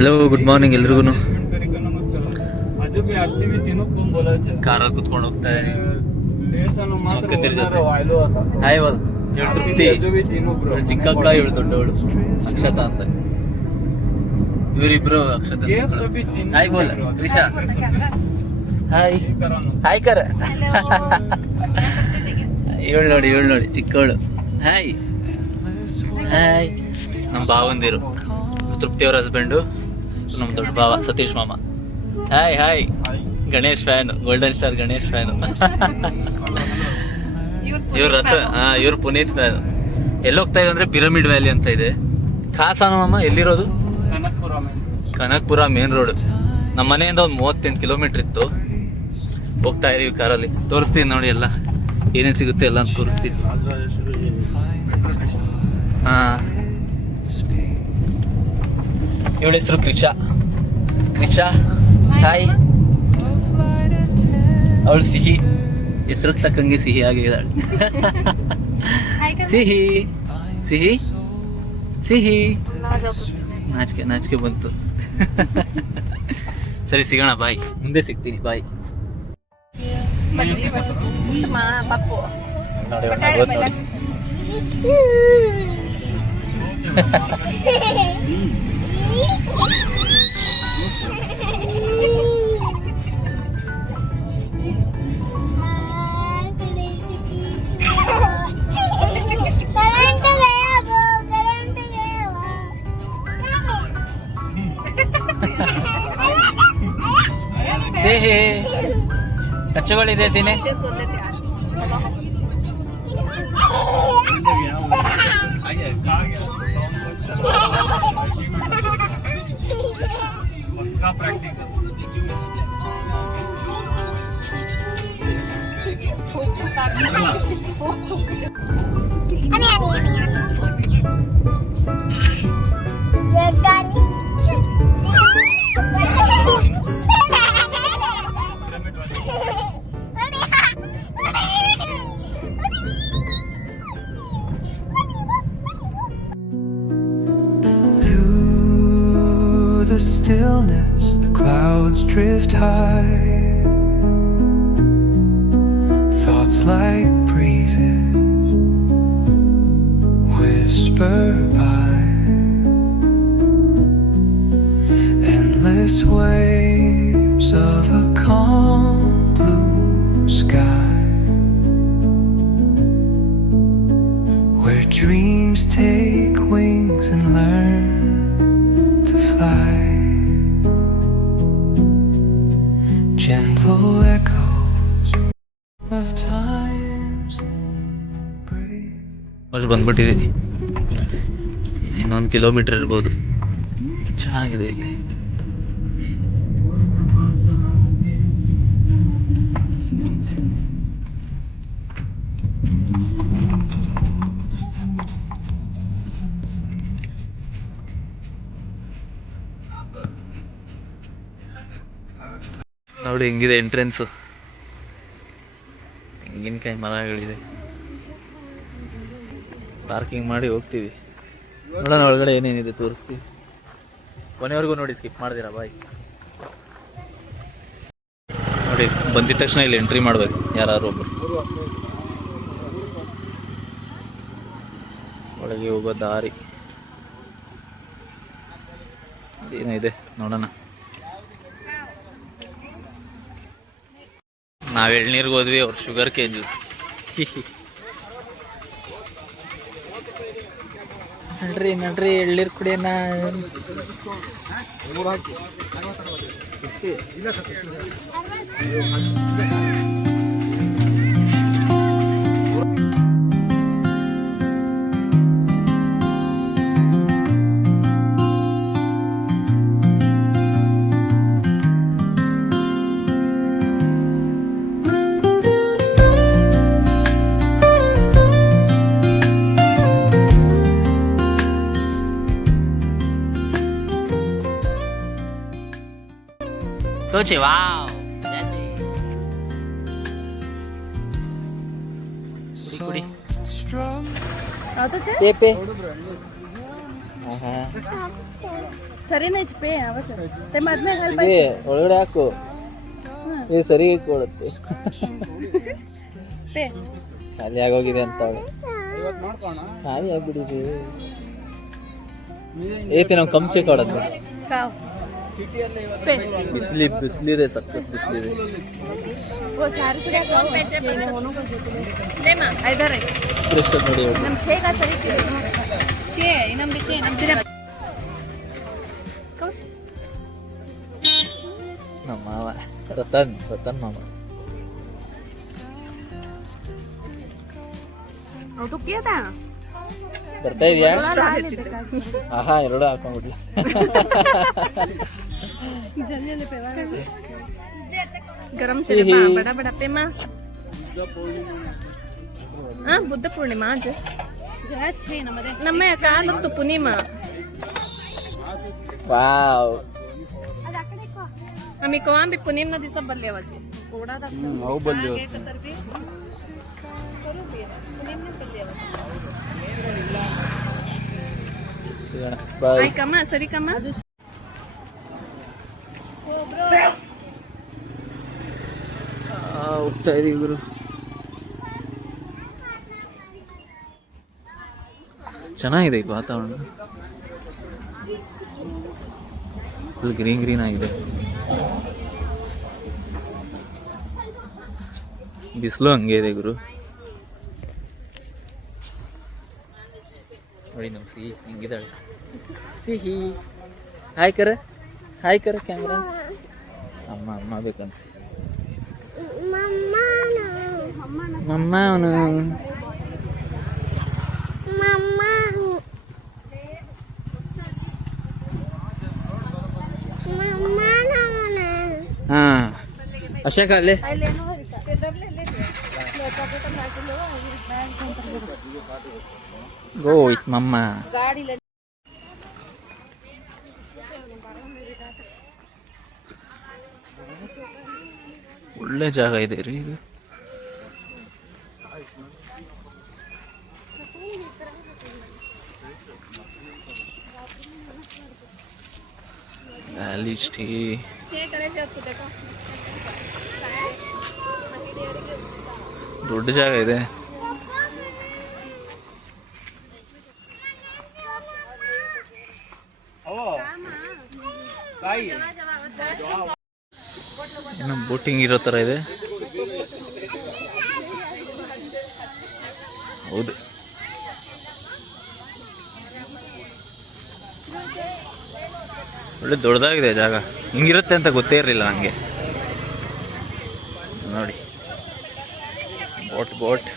Hello, good morning ಎಲ್ರಿಗೂ. ಕಾರಲ್ಲಿ ಕುತ್ಕೊಂಡು ಹೋಗ್ತಾ ಇದ್ದೀನಿ. ಹಾಯ್ ವಲ್, ಇವಳು ತೃಪ್ತಿ, ಇವಳು ಚಿಕ್ಕಕ್ಕ, ಇವಳು ದೊಡ್ಡವಳು ಅಕ್ಷತಾ ಅಂತ. ಇವರಿಬ್ರು ಅಕ್ಷತಾ. ಹಾಯ್ ಬೋಲ್ ರಿಷಾ. ಹಾಯ್ ಹಾಯ್ ಕರ. ಇವಳು ನೋಡಿ ಚಿಕ್ಕವಳು. Hi hi. ನಮ್ಮ ಭಾವಂದಿರು, ತೃಪ್ತಿಯವ್ರ ಹಸ್ಬೆಂಡು, ನಮ್ಮ ದೊಡ್ಡ ಭಾವ ಸತೀಶ್ ಮಾಮ. Hi hi. Ganesh fan, golden star Ganesh fan. ಇವ್ರ ಇವ್ರು ಪುನೀತ್ ಫ್ಯಾನ್. ಎಲ್ಲೋಗ್ತಾ ಇದೆ ಅಂದ್ರೆ ಪಿರಮಿಡ್ ವ್ಯಾಲಿ ಅಂತ ಇದೆ. ಖಾಸಾನ ಮಾಮ ಎಲ್ಲಿರೋದು? Kanakapura main road. ನಮ್ಮ ಮನೆಯಿಂದ ಒಂದು 38 ಕಿಲೋಮೀಟರ್ ಇತ್ತು. ಹೋಗ್ತಾ ಇದೀವಿ ಕಾರಲ್ಲಿ. ತೋರಿಸ್ತೀನಿ ನೋಡಿ, ಎಲ್ಲ ಏನೇನು ಸಿಗುತ್ತೆ ಎಲ್ಲ ಅಂತ ತೋರಿಸ್ತೀನಿ. ಇವಳ ಹೆಸರು ಕ್ರಿಷಾ. ಹಾಯ್. ಅವಳು ಸಿಹಿ, ಹೆಸರಿಗೆ ತಕ್ಕಂಗೆ ಸಿಹಿ ಆಗಿದ್ದಾಳೆ. ಸಿಹಿ ಸಿಹಿ ಸಿಹಿ. ನಾಚಿಕೆ ಬಂತು. ಸರಿ, ಸಿಗೋಣ, ಬಾಯ್. ಮುಂದೆ ಸಿಗ್ತೀನಿ, ಬಾಯ್. ನೋಡಿ. ಸಿಹಿ ಕಚ್ಚುಗಳಿದೆ Dinesh. The stillness, the clouds drift high, thoughts like breezes whisper by, endless waves of a calm blue sky, where dreams take wings and learn to fly. Gentle echoes of time's brave. ಅಷ್ಟು ಬಂದ್ಬಿಟ್ಟಿದ್ದೀನಿ. ಇನ್ನೊಂದು kilometre ಇರ್ಬೋದು. ಚೆನ್ನಾಗಿದೆ ಇಲ್ಲಿ. ನೋಡಿ ಹೆಂಗಿದೆ entrance. ತೆಂಗಿನಕಾಯಿ ಮರಗಳಿದೆ. Parking ಮಾಡಿ ಹೋಗ್ತೀವಿ. ನೋಡೋಣ ಒಳಗಡೆ ಏನೇನಿದೆ ತೋರಿಸ್ತೀವಿ. ಕೊನೆವರೆಗೂ ನೋಡಿ, ಸ್ಕಿಪ್ ಮಾಡ್ತೀರಾ, ಬಾಯ್. ನೋಡಿ, ಬಂದಿದ ತಕ್ಷಣ ಇಲ್ಲಿ ಎಂಟ್ರಿ ಮಾಡ್ಬೇಕು ಯಾರು ಒಬ್ಬರು. ಒಳಗೆ ಹೋಗೋ ದಾರಿ ಏನೋ ಇದೆ, ನೋಡೋಣ. ನಾವು ಎಳ್ನೀರ್ಗೆ ಹೋದ್ವಿ, ಅವ್ರು ಶುಗರ್ ಕೇನ್ ಜ್ಯೂಸ್. ನಡ್ರಿ ಎಳ್ನೀರು ಕುಡಿಯೋಣ. Coche, wow. Kuಡಿ. Pepe. ಸರಿನೇ ಪೇ ಅವಶ್ಯ ಮದ್ವೆ ಸ್ವಲ್ಪ ಏ ಒಳಗಡೆ ಹಾಕು ಇದು ಸರಿ ಕೊಡುತ್ತೆ ಪೇ ಖಾಲಿ ಆಗೋಗಿದೆ ಅಂತ ಅವಳು ಖಾಲಿ ಆಗ್ಬಿಟ್ಟಿದೆ ಏತಿ ನಾವು ಕಂಚೆ ಕೊಡೋದು ಕಾವ್ पे ಬಿಸಿಲಿದೆ ಸಖತ್ ಬಿಸಿಲಿದೆ वो सारी से कौन पेचे ले मा इधर है ಸ್ಪೆಷಲ್ ನೋಡಿ ನಮ್ ಶೇಗ ಸರಿ ಶೇ ನಮ್ ಬಿಚೆ ನಮ್ ತಿರ ಕೌಶ್ ನಮ್ಮ ಮಾವ ರತನ್ ಮಾಮ ಅದು ಕಿಯತಾ ಬರ್ತಾ ಇದೆಯಾ ಆಹಾ ಎರಡು ಹಾಕೊಂಡ್ಬಿಡ್ಲಿ जल्दी पे गरम से बड़ा बड़ा पे मां हां बुद्ध पूर्णिमा आज छे नमरे नम्मे कालತ್ತು ಪೂರ್ಣಿಮಾ ವಾವ್ आम्ही कोण बी पूर्णिमा दिवस बल्लेवाचे कोडा दाखव अहो बल्ले तर बी करू बी पूर्णिमा बल्लेवाचे बाय आई कमा सरी कमा ಹೋಗ್ತಾ ಇದೀವಿ ಗುರು ಚೆನ್ನಾಗಿದೆ ಈಗ ವಾತಾವರಣ ಫುಲ್ ಗ್ರೀನ್ ಆಗಿದೆ ಬಿಸಿಲು ಹಂಗೆ ಇದೆ ಗುರು ನೋಡಿ ನಮ್ಮ ಸಿಹಿ ಹೆಂಗಿದ್ದಾಳೆ ಸಿಹಿ ಹಾಯ್ ಕರ ಕ್ಯಾಮ್ರಾ ಅಮ್ಮ ಬೇಕಂತ ಮಮ್ಮ ಅವನು ಹಾ ಅಶೋಕ ಅಲ್ಲೇ ಗೋ ವಿತ್ ಮಮ್ಮ ಒಳ್ಳೆ ಜಾಗ ಇದೆ ರೀ ಇದು ವ್ಯಾಲಿ ಸ್ಟೇ ದೊಡ್ಡ ಜಾಗ ಇದೆ ಏನೋ ಬೋಟಿಂಗ್ ಇರೋ ಥರ ಇದೆ ಹೌದು ಒಳ್ಳೆ ದೊಡ್ಡದಾಗಿದೆ ಜಾಗ ಹಿಂಗಿರುತ್ತೆ ಅಂತ ಗೊತ್ತೇ ಇರಲಿಲ್ಲ ನನಗೆ ನೋಡಿ ಬೋಟ್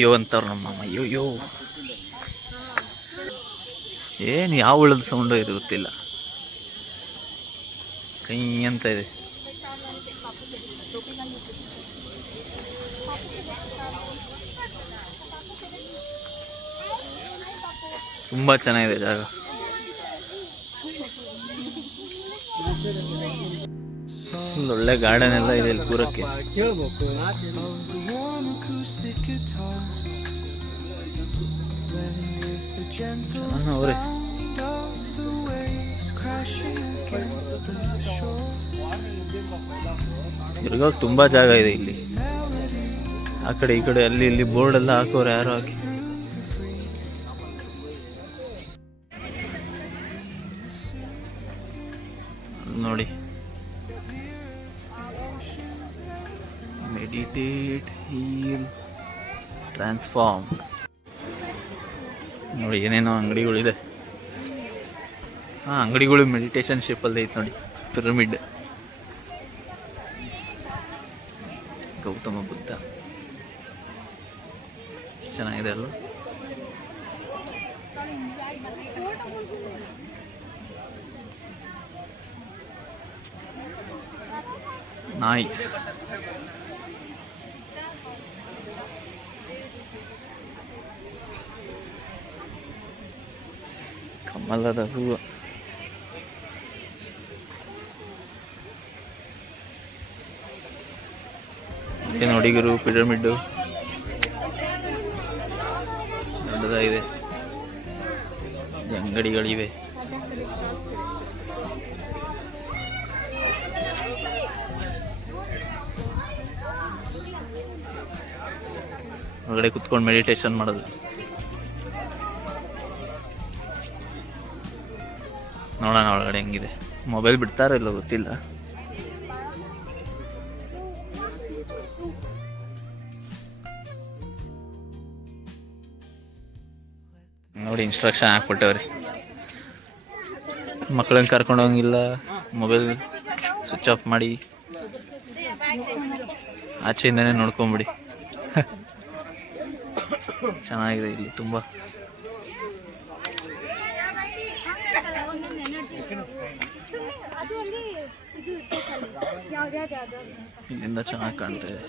ಯೋ ಅಂತಾರ ನಮ್ಮಮ್ಮ ಯೋ ಏನು ಯಾವ ಉಳದ ಸೌಂಡು ಇದು ಗೊತ್ತಿಲ್ಲ ಕೈ ಅಂತ ಇದೆ ತುಂಬಾ ಚೆನ್ನಾಗಿದೆ ಜಾಗ ಒಳ್ಳೆ ಗಾರ್ಡನ್ ಎಲ್ಲ ಇದೆ ಇಲ್ಲಿ ಕೂರಕ್ಕೆ ಅವ್ರೆ ತಿರ್ಗಾಗ ತುಂಬಾ ಜಾಗ ಇದೆ ಇಲ್ಲಿ ಆ ಕಡೆ ಈ ಕಡೆ ಅಲ್ಲಿ ಇಲ್ಲಿ ಬೋರ್ಡ್ ಎಲ್ಲ ಹಾಕೋರು ಯಾರು ಹಾಕಿ ನೋಡಿ ಮೆಡಿಟೇಟ್ ಹೀಲ್ ಟ್ರಾನ್ಸ್ಫಾರ್ಮ್ ನೋಡಿ ಏನೇನೋ ಅಂಗಡಿಗಳಿದೆ ಅಂಗಡಿಗಳು ಮೆಡಿಟೇಷನ್ ಶೇಪಲ್ಲಿ ಐತೆ ನೋಡಿ ಪಿರಮಿಡ್ ಗೌತಮ ಬುದ್ಧ ಎಷ್ಟು ಚೆನ್ನಾಗಿದೆ ಅಲ್ಲ ನೈಸ್ ಕಮಲದ ಹೂವು ಏನು ಹುಡುಗರು ಪಿರಮಿಡ್ಡು ದೊಡ್ಡದಾಗಿದೆ, ಅಂಗಡಿಗಳಿವೆ. ಒಳಗಡೆ ಕುತ್ಕೊಂಡು ಮೆಡಿಟೇಷನ್ ಮಾಡೋದು. ನೋಡೋಣ ಒಳಗಡೆ ಹೆಂಗಿದೆ. ಮೊಬೈಲ್ ಬಿಡ್ತಾರೋ ಇಲ್ಲ ಗೊತ್ತಿಲ್ಲ. ನೋಡಿ ಇನ್ಸ್ಟ್ರಕ್ಷನ್ ಹಾಕ್ಬಿಟ್ಟವ್ರಿ. ಮಕ್ಕಳನ್ನ ಕರ್ಕೊಂಡು ಹೋಗಂಗಿಲ್ಲ, ಮೊಬೈಲ್ ಸ್ವಿಚ್ ಆಫ್ ಮಾಡಿ ಆಚೆಯಿಂದನೇ ನೋಡ್ಕೊಂಬಿಡಿ. ಚೆನ್ನಾಗಿದೆ ಇಲ್ಲಿ ತುಂಬ. ಇಲ್ಲಿಂದ ಚೆನ್ನಾಗಿ ಕಾಣ್ತಾ ಇದೆ.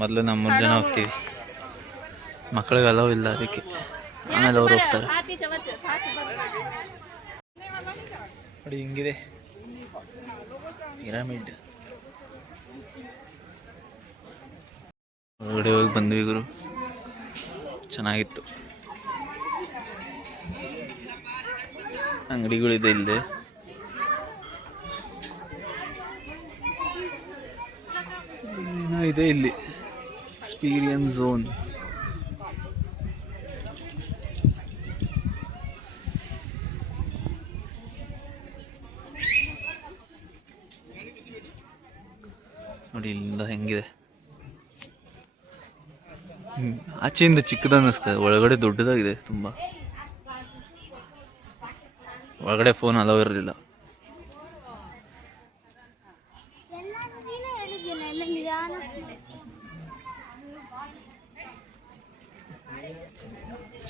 ಮೊದಲು ನಾವು 3 ಜನ ಹೋಗ್ತೀವಿ, ಮಕ್ಕಳಿಗೆ ಅಲೋ ಇಲ್ಲ, ಅದಕ್ಕೆ ಆಮೇಲೆ ಅವ್ರು ಹೋಗ್ತಾರೆ. ನೋಡಿ ಹಿಂಗಿದೆ ಪಿರಮಿಡ್. ಒಳಗಡೆ ಹೋಗಿ ಬಂದ್ವಿ ಗುರು, ಚೆನ್ನಾಗಿತ್ತು. ಅಂಗಡಿಗಳಿದೆ ಇಲ್ಲದೆ. ಇದೆ ಇಲ್ಲಿ ಎಕ್ಸ್ಪೀರಿಯನ್ಸ್ ಝೋನ್. ನೋಡಿ ಇಲ್ಲಿಂದ ಹೆಂಗಿದೆ. ಆಚೆಯಿಂದ ಚಿಕ್ಕದ ಅನ್ನಿಸ್ತದೆ, ಒಳಗಡೆ ದೊಡ್ಡದಾಗಿದೆ ತುಂಬ. ಒಳಗಡೆ ಫೋನ್ ಅಲೋ ಇರಲಿಲ್ಲ.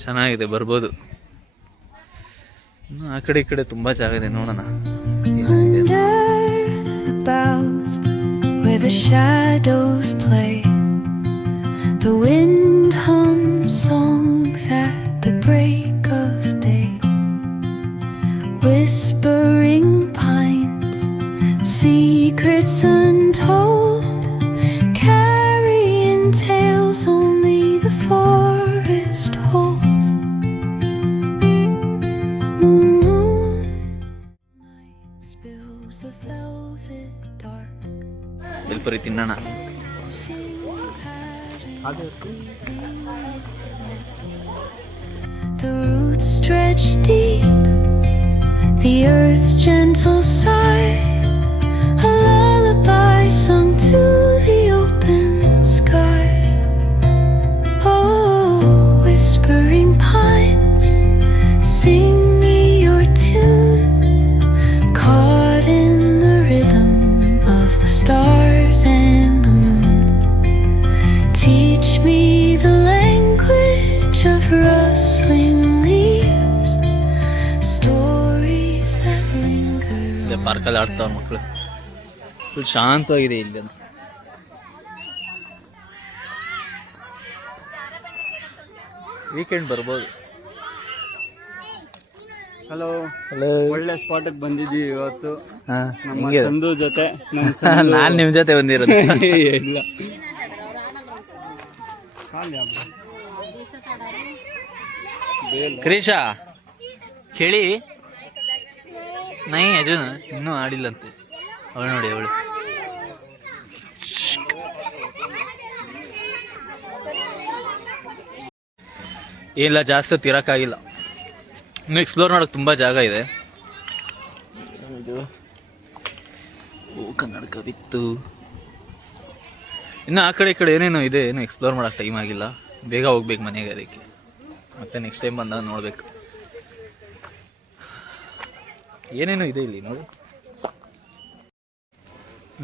ಚೆನ್ನಾಗಿದೆ, ಬರ್ಬೋದು. ಇನ್ನು ಆ ಕಡೆ ಈ ಕಡೆ ತುಂಬ ಜಾಗ ಇದೆ, ನೋಡೋಣ. Where the shadows play, the wind hums songs at the break of day. Whispering pines, secrets untold, carrying tales only the forest holds. Moon night spills the velvet dark. Bhelpuri ತಿನ್ನೋಣ. The roots stretch deep, the earth's gentle sigh, a lullaby sung to the open sky. Oh, whispering pines, sing me your tune, caught in the rhythm of the stars and the moon. Teach me the language of rustling leaves, stories that linger. ಇಲ್ಲೇ ಪಾರ್ಕಲ್ಲಿ ಆಡ್ತಾವ್ರ ಮಕ್ಕಳು. Full ಶಾಂತವಾಗಿದೆ ಇಲ್ಲಿ. Weekend ಬರ್ಬೋದು. Hello hello, ಒಳ್ಳೆ ಸ್ಪಾಟಿಗೆ ಬಂದಿದ್ದೀವಿ ಇವತ್ತು. ನಮ್ಮ ಹೆಂಗಿದೆ? ಸಂದು ಜೊತೆ ನಾನು ನಿಮ್ಮ ಜೊತೆ ಬಂದಿರೋದು. ಇಲ್ಲ ಕ್ರೀಶಾ ಕೇಳಿ ನೈ ಅಜುನ ಇನ್ನೂ ಆಡಿಲ್ಲಂತೆ. ಅವಳು ನೋಡಿ, ಅವಳು ಏನಿಲ್ಲ, ಜಾಸ್ತಿ ತಿರಕ್ಕಾಗಿಲ್ಲ. ಇನ್ನು ಎಕ್ಸ್ಪ್ಲೋರ್ ಮಾಡೋಕ್ಕೆ ತುಂಬ ಜಾಗ ಇದೆ. ಓ ಕನ್ನಡಕ ಬಿತ್ತು. ಇನ್ನು ಆ ಕಡೆ ಈ ಕಡೆ ಏನೇನೋ ಇದೆ, ಏನು ಎಕ್ಸ್ಪ್ಲೋರ್ ಮಾಡೋಕ್ಕೆ ಟೈಮ್ ಆಗಿಲ್ಲ. ಬೇಗ ಹೋಗ್ಬೇಕು ಮನೆಗೆ, ಅದಕ್ಕೆ ಮತ್ತೆ ನೆಕ್ಸ್ಟ್ ಟೈಮ್ ಬಂದಾಗ ನೋಡಬೇಕು. ಏನೇನೋ ಇದೆ ಇಲ್ಲಿ ನೋಡಿ.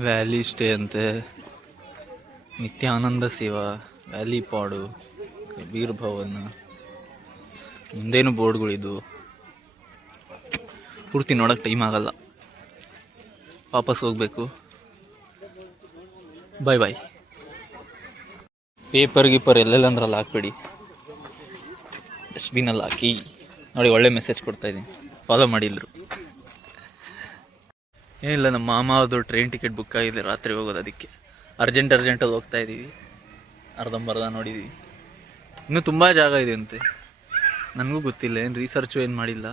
ವ್ಯಾಲಿ ಸ್ಟೇ ಅಂತೆ, ನಿತ್ಯಾನಂದ ಸೇವಾ, ವ್ಯಾಲಿ ಪಾಡು, ಕಬೀರ್ ಭವನ್, ಮುಂದೇನು ಬೋರ್ಡ್ಗಳಿದ್ದು. ಪೂರ್ತಿ ನೋಡೋಕ್ಕೆ ಟೈಮ್ ಆಗಲ್ಲ, ವಾಪಸ್ ಹೋಗಬೇಕು. ಬಾಯ್ ಬಾಯ್. ಪೇಪರ್ ಗೀಪರ್ ಎಲ್ಲೆಲ್ಲ ಅಂದ್ರಲ್ಲ ಹಾಕ್ಬೇಡಿ, ಡಸ್ಟ್ಬಿನಲ್ಲಿ ಹಾಕಿ. ನೋಡಿ ಒಳ್ಳೆ ಮೆಸೇಜ್ ಕೊಡ್ತಾ ಇದ್ದೀನಿ, ಫಾಲೋ ಮಾಡಿಲ್ಲರು. ಏನಿಲ್ಲ, ನಮ್ಮ ಮಾಮ ಅವ್ರದ್ದು ಟ್ರೈನ್ ಟಿಕೆಟ್ ಬುಕ್ ಆಗಿದೆ, ರಾತ್ರಿ ಹೋಗೋದು. ಅದಕ್ಕೆ ಅರ್ಜೆಂಟಲ್ಲಿ ಹೋಗ್ತಾ ಇದ್ದೀವಿ. ಅರ್ಧಂಬರ್ಧ ನೋಡಿದ್ದೀವಿ. ಇನ್ನೂ ತುಂಬ ಜಾಗ ಇದೆ ಅಂತೆ, ನನಗೂ ಗೊತ್ತಿಲ್ಲ, ಏನು ರಿಸರ್ಚು ಏನು ಮಾಡಿಲ್ಲ.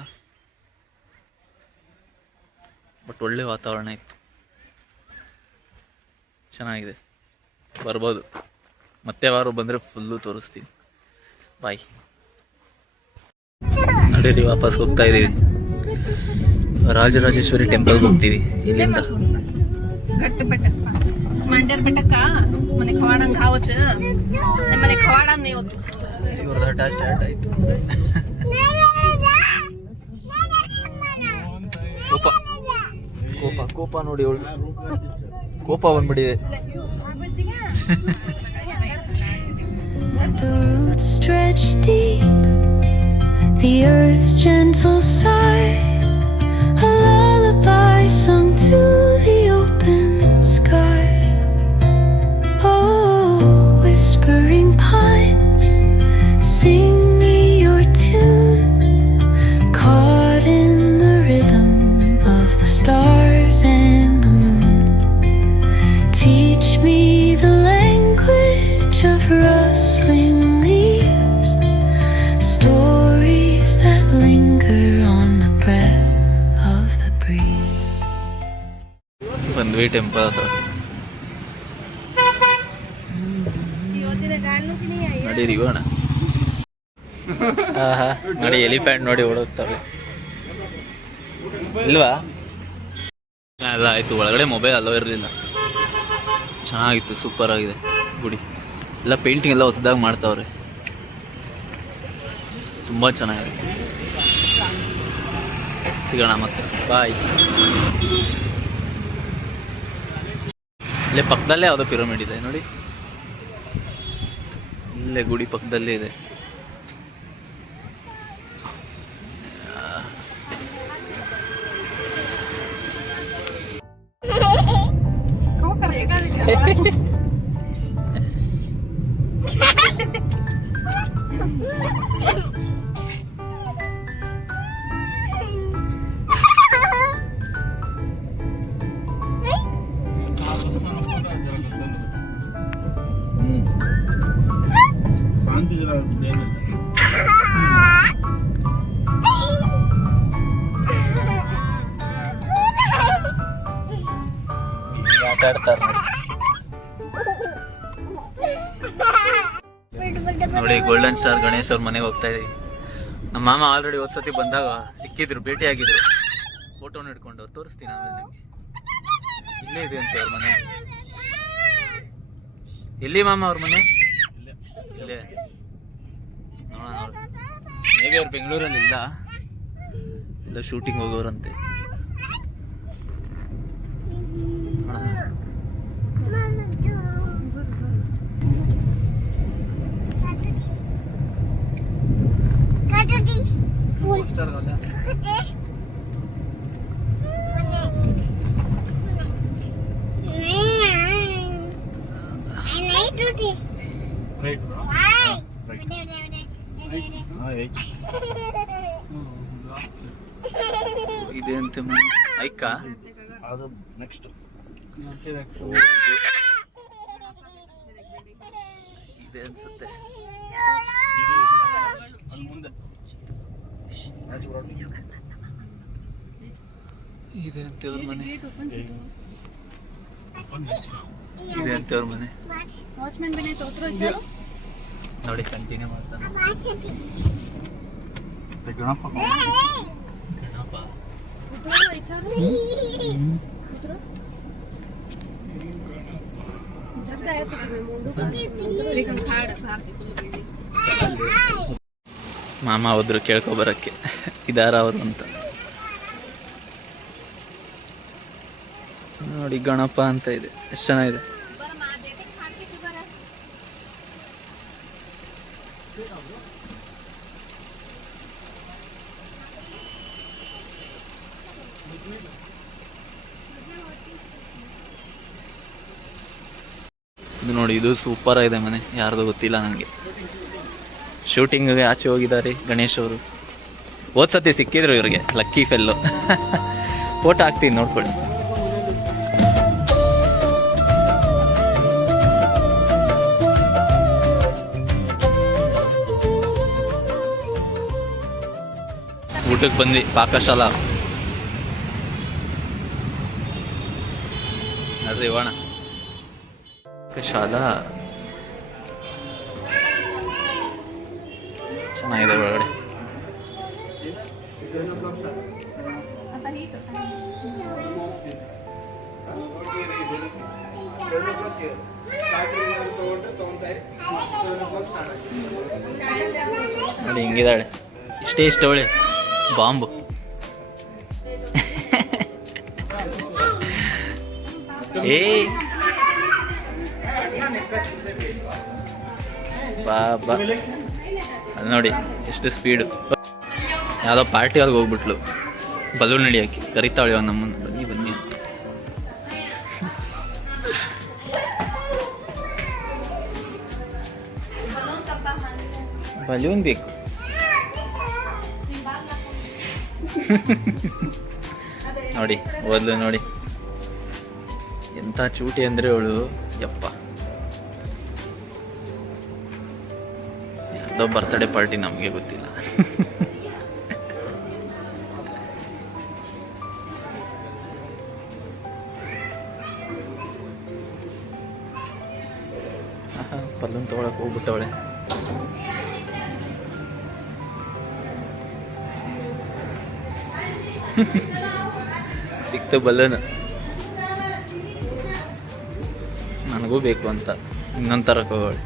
ಬಟ್ ಒಳ್ಳೆ ವಾತಾವರಣ ಇತ್ತು, ಚೆನ್ನಾಗಿದೆ, ಬರ್ಬೋದು. ಮತ್ತೆ ಯಾರು ಬಂದರೆ ಫುಲ್ಲು ತೋರಿಸ್ತೀನಿ. ಬಾಯ್. ನಡೀರಿ, ವಾಪಸ್ ಹೋಗ್ತಾ ಇದ್ದೀವಿ. ರಾಜರಾಜೇಶ್ವರಿ ಟೆಂಪಲ್ಗೆ ಹೋಗ್ತೀವಿ ಇಲ್ಲಿಂದ. ಮಂಡ್ಯದ ಬೆಟ್ಟಕ್ಕ ಮನೆ ಖವಾಡಂಗ್ ಕಾವಚ್ಚ ಮನೆ ಖವಾಡ ಇವತ್ತು ಇವ್ರದ್ದು ಹಠ ಸ್ಟಾರ್ಟ್ ಆಯಿತು. ಕೋಪ ನೋಡಿ, ಅವಳು ಕೋಪ ಬಂದ್ಬಿಟ್ಟಿದೆ. The roots stretch deep, the earth's gentle sigh, a lullaby sung to the open sky. Oh, whispering pines, sing me your tune, caught in the rhythm of the stars and the moon. Teach me the language of rustling leaves, stories that linger on the breath of the breeze. ಬಂದ್ವಿ temple ಹತ್ರ. ನಡೀರಿ ಹೋಗೋಣ. ಆಹಾ, ನೋಡಿ elephant ನೋಡಿ ಓಡೋಗ್ತವೆ ಇಲ್ವಾ? ಎಲ್ಲ ಆಯಿತು. ಒಳಗಡೆ ಮೊಬೈಲ್ ಅಲ್ಲೋ ಇರಲಿಲ್ಲ. ಚೆನ್ನಾಗಿತ್ತು, ಸೂಪರ್ ಆಗಿದೆ ಗುಡಿ. ಎಲ್ಲ ಪೇಂಟಿಂಗ್ ಎಲ್ಲ ಹೊಸದಾಗಿ ಮಾಡ್ತಾವ್ರೆ, ತುಂಬ ಚೆನ್ನಾಗಿದೆ. ಸಿಗೋಣ ಮತ್ತೆ, ಬಾಯ್. ಇಲ್ಲೇ ಪಕ್ಕದಲ್ಲೇ ಯಾವುದೋ ಪಿರಮಿಡ್ ಇದೆ ನೋಡಿ, ಇಲ್ಲೇ ಗುಡಿ ಪಕ್ಕದಲ್ಲೇ ಇದೆ. ಆಟ ಆಡ್ತಾರೆ ನೋಡಿ. ಗೋಲ್ಡನ್ ಸ್ಟಾರ್ ಗಣೇಶ್ ಅವ್ರ ಮನೆಗೆ ಹೋಗ್ತಾ ಇದೀವಿ. ನಮ್ಮ ಮಾಮ ಆಲ್ರೆಡಿ ಸತಿ ಬಂದಾಗ ಸಿಕ್ಕಿದ್ರು, ಭೇಟಿಯಾಗಿದ್ರು. ಫೋಟೋನ ಹಿಡ್ಕೊಂಡು ತೋರಿಸ್ತೀನಿ ಆಮೇಲೆ ನಿಮಗೆ. ಇಲ್ಲೇ ಇದೆ ಅಂತೆ ಅವ್ರ ಮನೆ. ಎಲ್ಲಿ ಮಾಮ ಅವ್ರ ಮನೆ? ಇಲ್ಲೇ. ನೋಡೋಣ, ಮೇ ಬಿ ಅವ್ರು ಬೆಂಗಳೂರಲ್ಲಿ ಇಲ್ಲ ಶೂಟಿಂಗ್ ಹೋಗೋರಂತೆ. ಇದೆ ಅಂತೆ ಮನೆ. ಐಕ ಅದು ನೆಕ್ಸ್ಟ್ ಇದೆ ಅನ್ಸುತ್ತೆ. ಇದೆ ಅಂತೆ ಅವ್ರ ಮನೆ. ಇದೆ ಅಂತೆ ಅವ್ರ ಮನೆ ನೋಡಿ. ಕಂಟಿನ್ಯೂ ಮಾಡ್ತಾನೆ. ಗಣಪ ಮಾಮ ಹೋದ್ರು ಕೇಳ್ಕೊಬರಕ್ಕೆ ಇದಾರ ಅವರು ಅಂತ. ನೋಡಿ ಗಣಪ ಅಂತ ಇದೆ, ಎಷ್ಟು ಚೆನ್ನಾಗಿದೆ. ಇದು ನೋಡಿ, ಇದು ಸೂಪರ್ ಆಗಿದೆ ಮನೆ. ಯಾರ್ದು ಗೊತ್ತಿಲ್ಲ ನನಗೆ. ಶೂಟಿಂಗ್ಗೆ ಆಚೆ ಹೋಗಿದ್ದಾರೆ ಗಣೇಶ್ ಅವರು. ಹೋದ್ಸತಿ ಸಿಕ್ಕಿದ್ರು ಇವ್ರಿಗೆ ಲಕ್ಕಿ ಫೆಲ್ಲು. ಫೋಟೋ ಹಾಕ್ತೀನಿ ನೋಡ್ಕೊಳ್ಳಿ. ಊಟಕ್ಕೆ ಬಂದ್ವಿ ಪಾಕಶಾಲಾ. ಅದ್ರಿ ಹೋಣ ಪಾಕಶಾಲಾ ಚೆನ್ನಾಗಿದೆ ಒಳಗಡೆ. ನೋಡಿ ಹಿಂಗಿದ್ದಾಳೆ, ಇಷ್ಟೇ ಇಷ್ಟವಳೆ ಬಾಂಬು. ಏ ಬಾ ಬಾ, ಅದು ನೋಡಿ ಎಷ್ಟು ಸ್ಪೀಡು. ಯಾವುದೋ ಪಾರ್ಟಿ ಒಳಗೆ ಹೋಗ್ಬಿಟ್ಲು ಬಲೂನ್ ಹಿಡಿಯೋಕ್ಕೆ. ಕರಿತಾಳೆ ಅವ್ನು ನಮ್ಮನ್ನು, ಬನ್ನಿ ಬನ್ನಿ ಅಂತ. ಬಲೂನ್ ಬೇಕು. ನೋಡಿ ಓದ್ಲು ನೋಡಿ ಎಂಥ ಚೂಟಿ ಅಂದರೆ ಅವಳು. ಯಪ್ಪ, ಯಾವುದೋ ಬರ್ತ್ಡೇ ಪಾರ್ಟಿ, ನಮಗೆ ಗೊತ್ತಿಲ್ಲ. ಬಲೂನ್ ತೊಗೊಳಕ್ಕೆ ಹೋಗ್ಬಿಟ್ಟವಳೆ. ಸಿಕ್ತು ಬಲೂನ್, ನನಗೂ ಬೇಕು ಅಂತ ಇನ್ನೊಂದು ತರಕ್ಕೆ ಹೋಗೋಳೆ.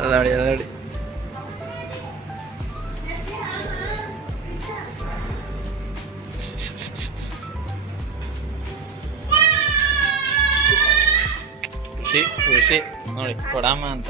ಅಲ್ಲಾಡಿ ಅಲ್ಲಾಡಿ. ಖುಷಿ ಖುಷಿ ನೋಡಿ, ಕೊಡಮ್ಮ ಅಂತ.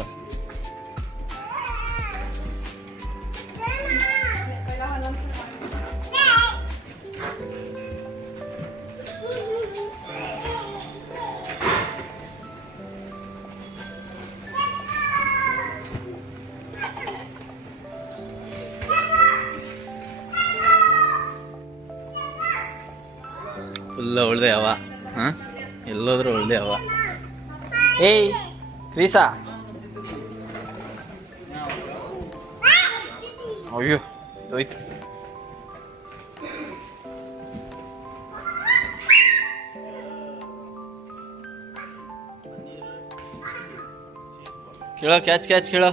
ಫುಲ್ಲ ಉಳ್ದೆ ಅವ. ಹಾಂ, ಎಲ್ಲೋದ್ರೂ ಉಳ್ದೆ ಅವ. ಏಯ್ ಕ್ರೀಸಾ, ಅಯ್ಯೋ ಹೋಯ್ತು. ಕೇಳೋ, ಕ್ಯಾಚ್ ಕ್ಯಾಚ್ ಕೇಳೋ.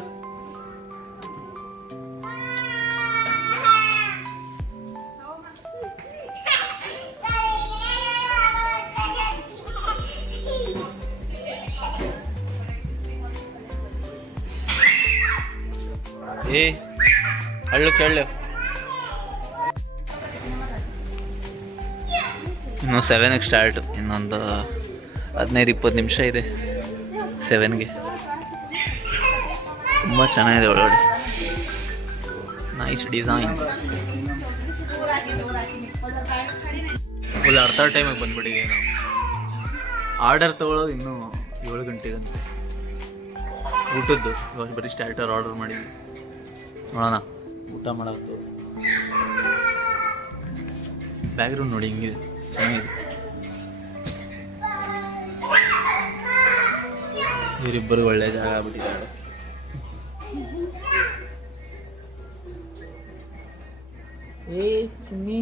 ಏ ಹಳ್ಳು ಕೇಳು. ಇನ್ನು 7ಗೆ ಸ್ಟಾರ್ಟು, ಇನ್ನೊಂದು 15-20 ನಿಮಿಷ ಇದೆ 7ಗೆ. ತುಂಬ ಚೆನ್ನಾಗಿದೆ ಒಳಗಡೆ, ನೈಸ್ ಡಿಸೈನ್. ಫುಲ್ ಅರ್ಧ ಟೈಮಿಗೆ ಬಂದ್ಬಿಟ್ಟಿದ್ದೀವಿ ನಾವು. ಆರ್ಡರ್ ತೊಗೊಳೋದು ಇನ್ನೂ 7 ಗಂಟೆಗಂತೆ. ಊಟದ್ದು ಇವಾಗ ಬರೀ ಸ್ಟಾರ್ಟರ್ ಆರ್ಡರ್ ಮಾಡಿದ್ವಿ. ನೋಡೋಣ ಊಟ ಮಾಡೋದು. ಬ್ಯಾಕ್ಗ್ರೌಂಡ್ ನೋಡಿ ಹಿಂಗಿದೆ, ಚೆನ್ನಾಗಿದೆ. ಇವರಿಬ್ಬರು ಒಳ್ಳೆ ಜಾಗ ಆಗ್ಬಿಟ್ಟಿದ್ದಾರೆ. ಏ ಚಿನ್ನಿ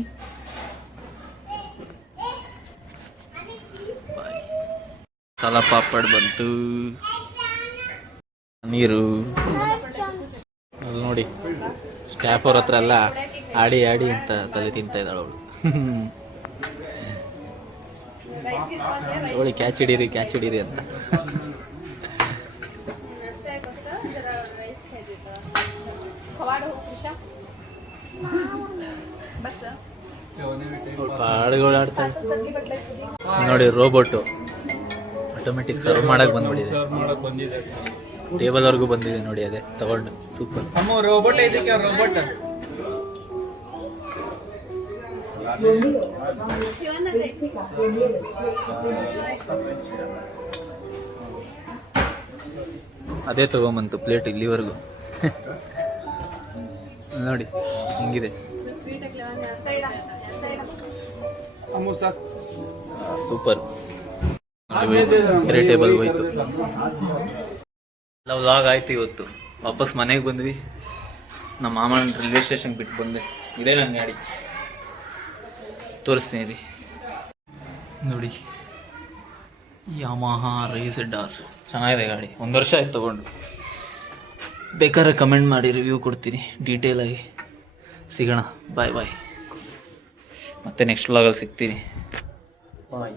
ಮಸಾಲ ಪಾಪಡ್ ಬಂತು, ನೀರು. ಅಲ್ಲಿ ನೋಡಿ ಸ್ಟಾಫ್ ಅವ್ರ ಹತ್ರ ಎಲ್ಲ ಆಡಿ ಆಡಿ ಅಂತ ತಲೆ ತಿಂತಾ ಇದ್ದಾಳೆ ಅವಳು. ಅವಳಿ ಕ್ಯಾಚ್ ಹಿಡೀರಿ ಅಂತ. ಪಾಡುಗಳು ಆಡ್ತಾರೆ ನೋಡಿ. ರೋಬೋಟು ಆಟೋಮೆಟಿಕ್ ಸರ್ವ್ ಮಾಡಕ್ ಬಂದ್ಬಿಟ್ಟಿದೆ. ಟೇಬಲ್ ವರ್ಗೂ ಬಂದಿದೆ ನೋಡಿ, ಅದೇ ತಗೊಂಡು. ಸೂಪರ್. ರೋಬೋಟ್ ಇದಕ್ಕೆ ರೋಬೋಟ್ ಅದೇ ತಗೊಂಬಂತು ಪ್ಲೇಟ್ ಇಲ್ಲಿವರೆಗೂ. ನೋಡಿ ಹಿಂಗಿದೆ. ಸೂಪರ್. ಬೇರೆ ಟೇಬಲ್ ಹೋಯ್ತು. ಎಲ್ಲ ವ್ಲಾಗ್ ಆಯ್ತು ಇವತ್ತು. ವಾಪಸ್ ಮನೆಗೆ ಬಂದ್ವಿ. ನಮ್ಮ ಮಾಮನ ರೈಲ್ವೆ ಸ್ಟೇಷನ್ ಬಿಟ್ಟು ಬಂದೆ. ಇದೇ ನನ್ನ ಗಾಡಿ, ತೋರಿಸ್ತೀನಿ ರೀ. ನೋಡಿ ಯಮಹಾ ರೈಸರ್ ಆರ್ ಚೆನ್ನಾಗಿದೆ ಗಾಡಿ. 1 ವರ್ಷ ಆಯ್ತು ತೊಗೊಂಡು. ಬೇಕಾದ್ರೆ ಕಮೆಂಟ್ ಮಾಡಿ, ರಿವ್ಯೂ ಕೊಡ್ತೀನಿ ಡೀಟೇಲಾಗಿ. ಸಿಗೋಣ. ಬಾಯ್ ಬಾಯ್. ಮತ್ತೆ ನೆಕ್ಸ್ಟ್ ವ್ಲಾಗಲ್ಲಿ ಸಿಗ್ತೀನಿ. ಬಾಯ್.